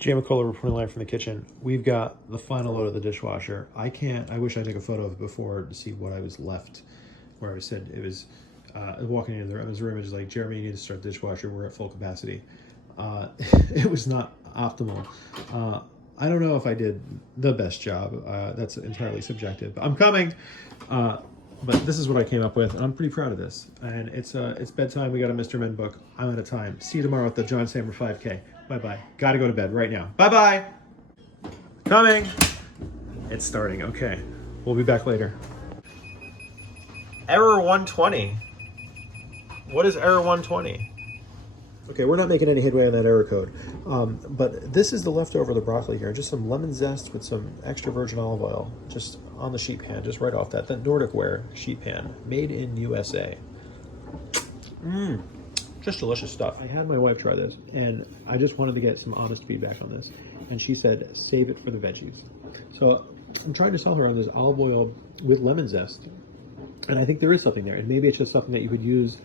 Jmikola reporting live from the kitchen. We've got the final load of the dishwasher. I wish I took a photo of it before to see what I was left, where I said it was, walking into the room, it was like, Jeremy, you need to start the dishwasher. We're at full capacity. It was not optimal. I don't know if I did the best job. That's entirely subjective. I'm coming. But this is what I came up with, and I'm pretty proud of this. And it's bedtime. We got a Mr. Men book. I'm out of time. See you tomorrow at the John Samer 5K. Bye-bye. Gotta go to bed right now. Bye-bye. Coming. It's starting. Okay. We'll be back later. Error 120. What is error 120? Okay, we're not making any headway on that error code. But this is the leftover of the broccoli here. Just some lemon zest with some extra virgin olive oil. Just on the sheet pan, just right off that Nordic Ware sheet pan, made in USA. Just delicious stuff. I had my wife try this, and I just wanted to get some honest feedback on this. And she said, save it for the veggies. So I'm trying to sell her on this olive oil with lemon zest. And I think there is something there. And maybe it's just something that you could use.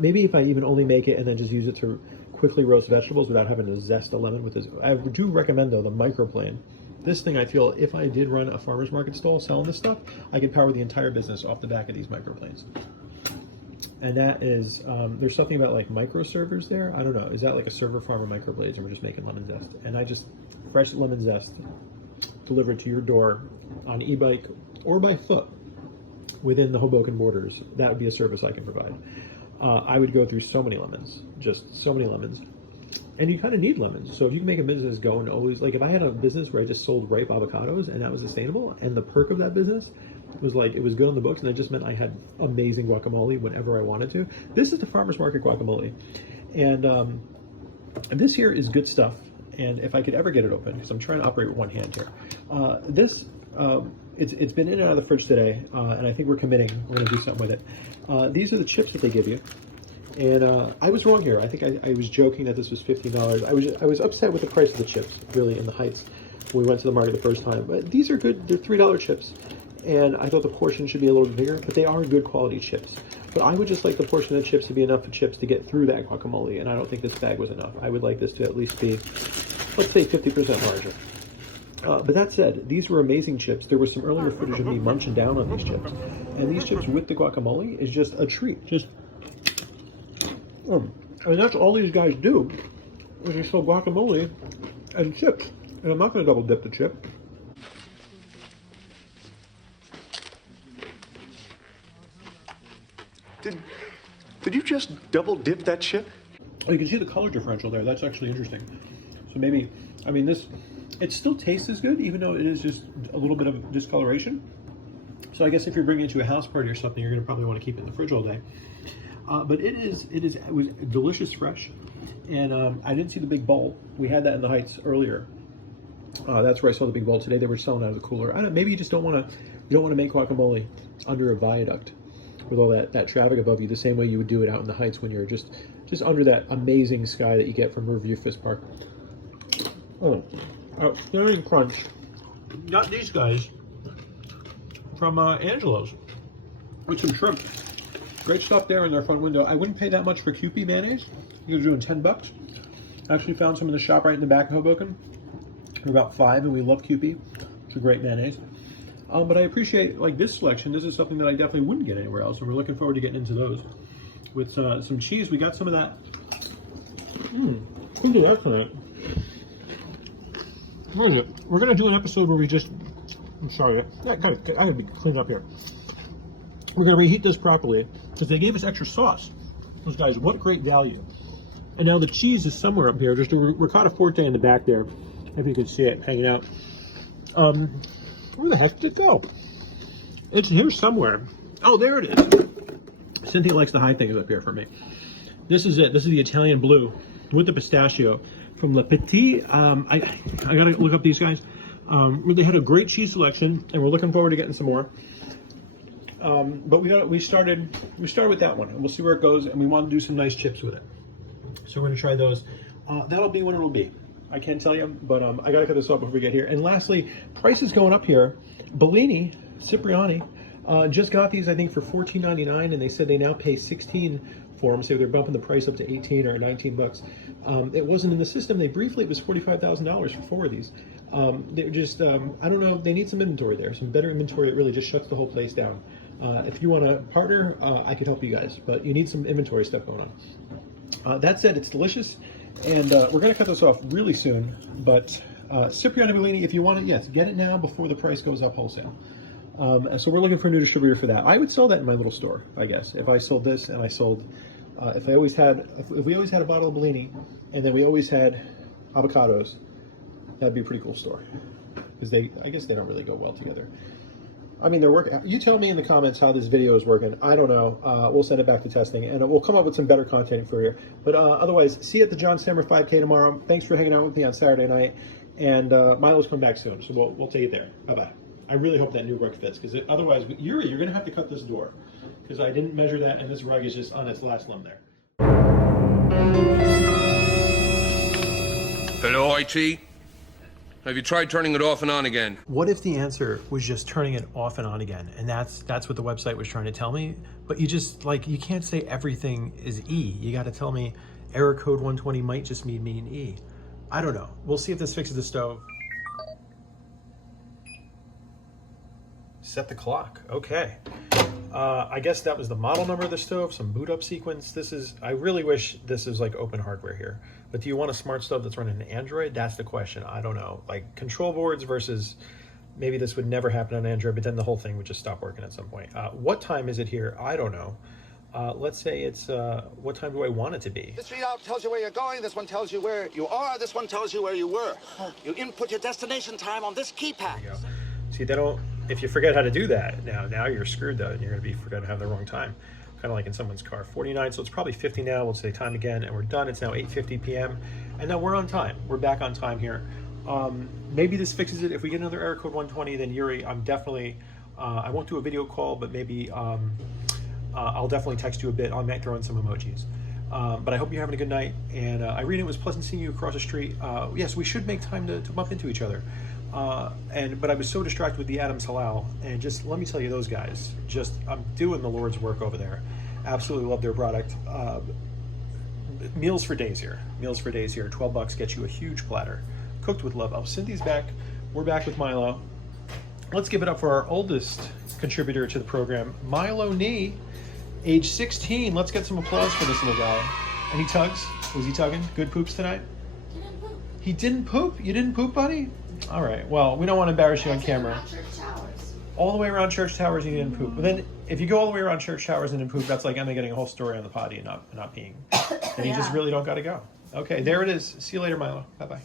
Maybe if I even only make it and then just use it to quickly roast vegetables without having to zest a lemon with this. I do recommend, though, the microplane. This thing, I feel, if I did run a farmer's market stall selling this stuff, I could power the entire business off the back of these microplanes. And that is, there's something about like micro servers there. I don't know. Is that like a server farmer microblades, and we're just making lemon zest? And I just, fresh lemon zest delivered to your door on e-bike or by foot within the Hoboken borders. That would be a service I can provide. I would go through so many lemons, just so many lemons. And you kind of need lemons. So if you can make a business go and always, like if I had a business where I just sold ripe avocados and that was sustainable, and the perk of that business was like, it was good on the books, and that just meant I had amazing guacamole whenever I wanted to. This is the farmer's market guacamole. And this here is good stuff. And if I could ever get it open, because I'm trying to operate with one hand here. It's been in and out of the fridge today, and I think we're committing. We're gonna do something with it. These are the chips that they give you. And I was wrong here. I think I was joking that this was $15. I was upset with the price of the chips, really, in the Heights when we went to the market the first time. But these are good. They're $3 chips. And I thought the portion should be a little bit bigger, but they are good quality chips. But I would just like the portion of the chips to be enough of chips to get through that guacamole, and I don't think this bag was enough. I would like this to at least be, let's say, 50% larger. But that said, these were amazing chips. There was some earlier footage of me munching down on these chips. And these chips with the guacamole is just a treat. Just, I mean, that's all these guys do, is they sell guacamole and chips. And I'm not going to double dip the chip. Did you just double dip that chip? Oh, you can see the color differential there. That's actually interesting. So maybe, I mean, it still tastes as good, even though it is just a little bit of discoloration. So I guess if you're bringing it to a house party or something, you're going to probably want to keep it in the fridge all day. But it was delicious, fresh. And I didn't see the big bowl. We had that in the Heights earlier. That's where I saw the big bowl today. They were selling out of the cooler. I don't know, maybe you just don't want to make guacamole under a viaduct with all that traffic above you, the same way you would do it out in the Heights when you're just under that amazing sky that you get from Riverview Fisk Park. Oh, outstanding crunch. Got these guys from Angelo's with some shrimp. Great stuff there in their front window. I wouldn't pay that much for Kewpie mayonnaise. You guys are doing $10. I actually found some in the shop right in the back of Hoboken. They're about $5, and we love Kewpie. It's a great mayonnaise. But I appreciate like this selection. This is something that I definitely wouldn't get anywhere else, and we're looking forward to getting into those. With some cheese, we got some of that. Who did that tonight? Where is it? We're gonna do an episode where we just. I'm sorry, I gotta be cleaned up here. We're gonna reheat this properly because they gave us extra sauce. Those guys, what great value! And now the cheese is somewhere up here. Just a ricotta forte in the back there. If you can see it hanging out. Where the heck did it go? It's here somewhere. Oh, there it is. Cynthia likes to hide things up here for me. This is it. This is the Italian blue with the pistachio from Le Petit. I gotta look up these guys. They had a great cheese selection, and we're looking forward to getting some more. But we started with that one, and we'll see where it goes. And we want to do some nice chips with it, so we're gonna try those. That'll be when it'll be. I can't tell you, but I gotta cut this off before we get here. And lastly, prices going up here. Bellini, Cipriani, just got these I think for $14.99, and they said they now pay $16 for them. Say they're bumping the price up to 18 or 19 bucks. It wasn't in the system. It was $45,000 for 4 of these. They're just, I don't know, they need some inventory there, some better inventory. It really just shuts the whole place down. If you want to partner, I could help you guys, but you need some inventory stuff going on. That said, it's delicious, and we're going to cut this off really soon, but Cipriani Bellini, if you want it, yes, get it now before the price goes up wholesale. And so we're looking for a new distributor for that. I would sell that in my little store, I guess. If I sold this and I sold, if we always had a bottle of Bellini and then we always had avocados, that'd be a pretty cool store. Because I guess they don't really go well together. I mean, they're working. You tell me in the comments how this video is working. I don't know. We'll send it back to testing and we'll come up with some better content for you. But otherwise, see you at the John Stammer 5K tomorrow. Thanks for hanging out with me on Saturday night. And Milo's coming back soon, so we'll take it there. Bye-bye. I really hope that new rug fits, because otherwise, you're going to have to cut this door, because I didn't measure that, and this rug is just on its last limb there. Hello, IT? Have you tried turning it off and on again? What if the answer was just turning it off and on again, and that's what the website was trying to tell me? But you just, you can't say everything is E. You got to tell me error code 120 might just mean E. I don't know. We'll see if this fixes the stove. Set the clock. Okay. I guess that was the model number of the stove, some boot up sequence. I really wish this is like open hardware here. But do you want a smart stove that's running an Android? That's the question. I don't know. Like control boards versus maybe this would never happen on Android, but then the whole thing would just stop working at some point. What time is it here? I don't know. Let's say it's, what time do I want it to be? This readout tells you where you're going, this one tells you where you are, this one tells you where you were. You input your destination time on this keypad. There you go. See, they don't, if you forget how to do that, now you're screwed though, and you're going to have the wrong time. Kind of like in someone's car. 49, so it's probably 50 now. We'll say time again, and we're done. It's now 8:50 p.m. And now we're on time. We're back on time here. Maybe this fixes it. If we get another error code 120, then Yuri, I'm definitely, I won't do a video call, but maybe I'll definitely text you a bit. I might throw in some emojis. But I hope you're having a good night. And Irene, it was pleasant seeing you across the street. Yes, we should make time to bump into each other. But I was so distracted with the Adams Halal, and just let me tell you, those guys, I'm doing the Lord's work over there. Absolutely love their product. Meals for days here. 12 bucks gets you a huge platter, cooked with love. Oh, Cynthia's back. We're back with Milo. Let's give it up for our oldest contributor to the program, Milo Nee, age 16. Let's get some applause for this little guy. And he tugs. Was he tugging? Good poops tonight? He didn't poop? You didn't poop, buddy? All right. Well, we don't want to embarrass you on camera. All the way around church towers, and you didn't poop. But then, if you go all the way around church towers and didn't poop, that's like Emma getting a whole story on the potty and not peeing. And you just really don't got to go. Okay, there it is. See you later, Milo. Bye-bye.